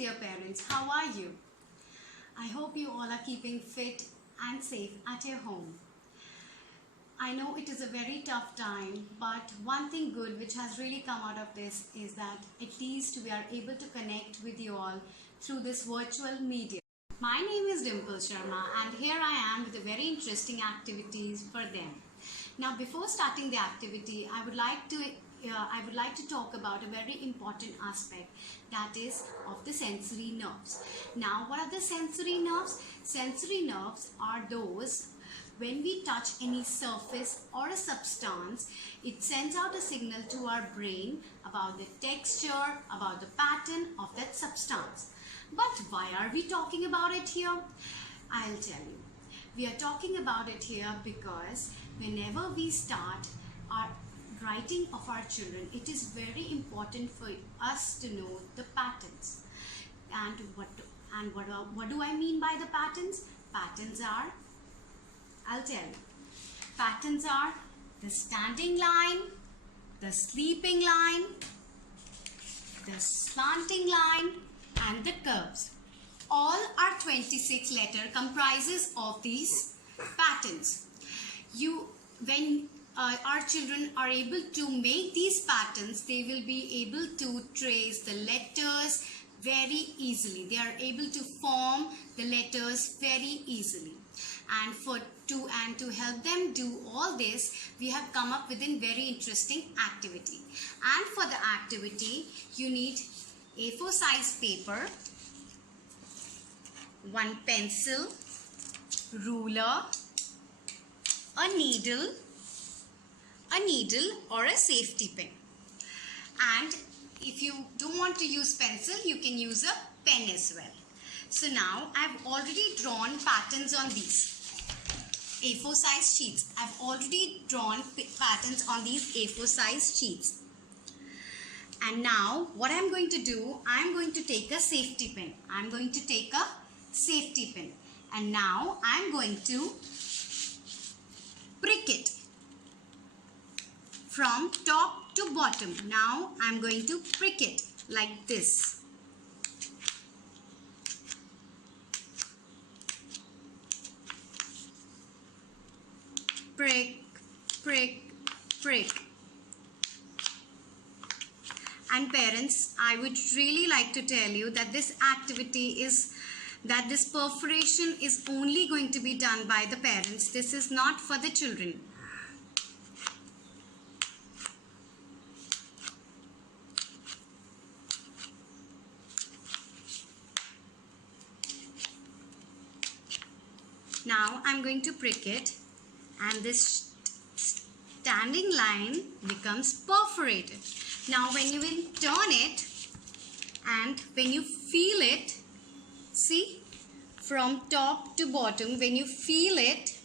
dear parents, how are you? I hope you all are keeping fit and safe at your home. I know it is a very tough time, but one thing good which has really come out of this is that at least we are able to connect with you all through this virtual media. My name is Dimple Sharma and here I am with a very interesting activities for them. Now before starting the activity, I would like to talk about a very important aspect, that is of the sensory nerves. Now what are the sensory nerves? Sensory nerves are those when we touch any surface or a substance, it sends out a signal to our brain about the texture, about the pattern of that substance. But why are we talking about it here? I'll tell you. We are talking about it here because whenever we start our writing of our children, it is very important for us to know the patterns. And what do I mean by the patterns? Patterns are, I'll tell you. Patterns are the standing line, the sleeping line, the slanting line, and the curves. All are 26 letter comprises of these patterns. When our children are able to make these patterns, they will be able to trace the letters very easily. They are able to form the letters very easily. And to help them do all this, we have come up with a very interesting activity. And for the activity, you need A4 size paper, one pencil, ruler, a needle or a safety pin. And if you don't want to use pencil, you can use a pen as well. So now I've already drawn patterns on these A4 size sheets. I've already drawn patterns on these A4 size sheets. And now what I'm going to do, I'm going to take a safety pin. I'm going to take a safety pin. And now I'm going to prick it from top to bottom. Now I'm going to prick it like this. Prick, prick, prick. And parents, I would really like to tell you that this activity is, that this perforation is only going to be done by the parents. This is not for the children. Now I'm going to prick it and this standing line becomes perforated. Now when you will turn it and when you feel it, see, from top to bottom, when you feel it,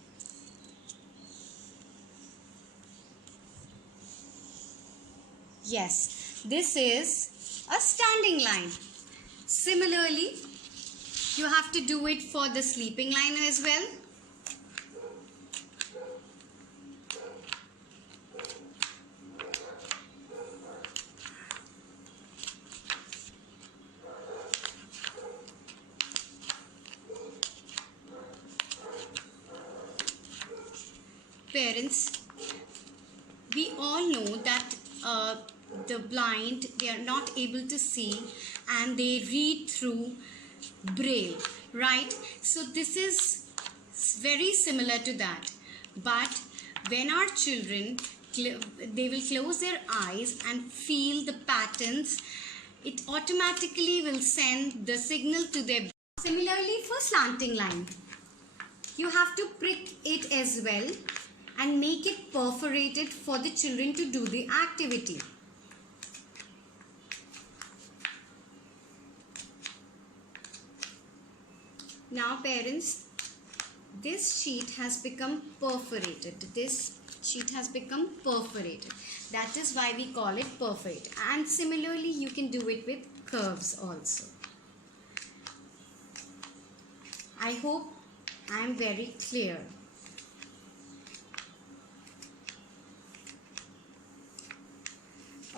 yes, this is a standing line. Similarly, you have to do it for the sleeping line as well. Parents, we all know that the blind, they are not able to see and they read through braille, right? So this is very similar to that. But when our children, they will close their eyes and feel the patterns, it automatically will send the signal to their brain. Similarly for slanting line, you have to prick it as well and make it perforated for the children to do the activity. Now parents, this sheet has become perforated. This sheet has become perforated. That is why we call it perforated. And similarly, you can do it with curves also. I hope I am very clear.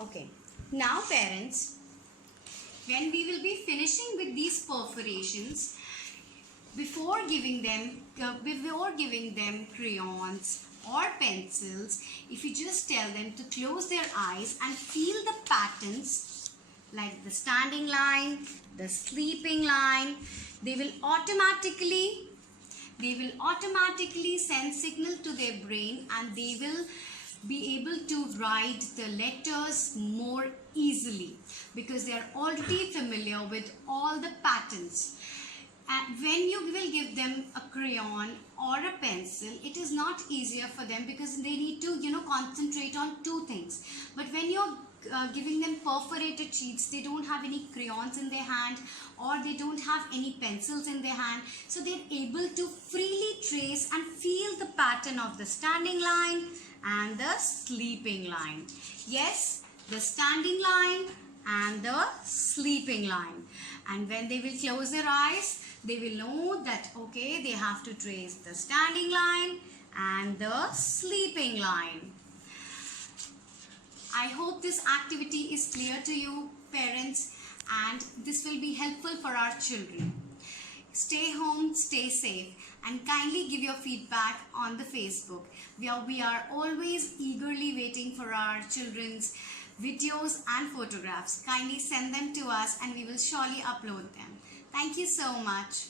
Okay. Now parents, when we will be finishing with these perforations, before giving them crayons or pencils, if you just tell them to close their eyes and feel the patterns like the standing line, the sleeping line, they will automatically send signal to their brain, and they will be able to write the letters more easily because they are already familiar with all the patterns. And when you will give them a crayon or a pencil, it is not easier for them because they need to concentrate on two things. But when you're giving them perforated sheets, they don't have any crayons in their hand or they don't have any pencils in their hand, so they're able to freely trace and feel the pattern of the standing line and the sleeping line. Yes, the standing line and the sleeping line. And when they will close their eyes, they will know that okay, they have to trace the standing line and the sleeping line. I hope this activity is clear to you, parents, and this will be helpful for our children. Stay home, stay safe, and kindly give your feedback on the Facebook. We are always eagerly waiting for our children's videos and photographs. Kindly send them to us and we will surely upload them. Thank you so much.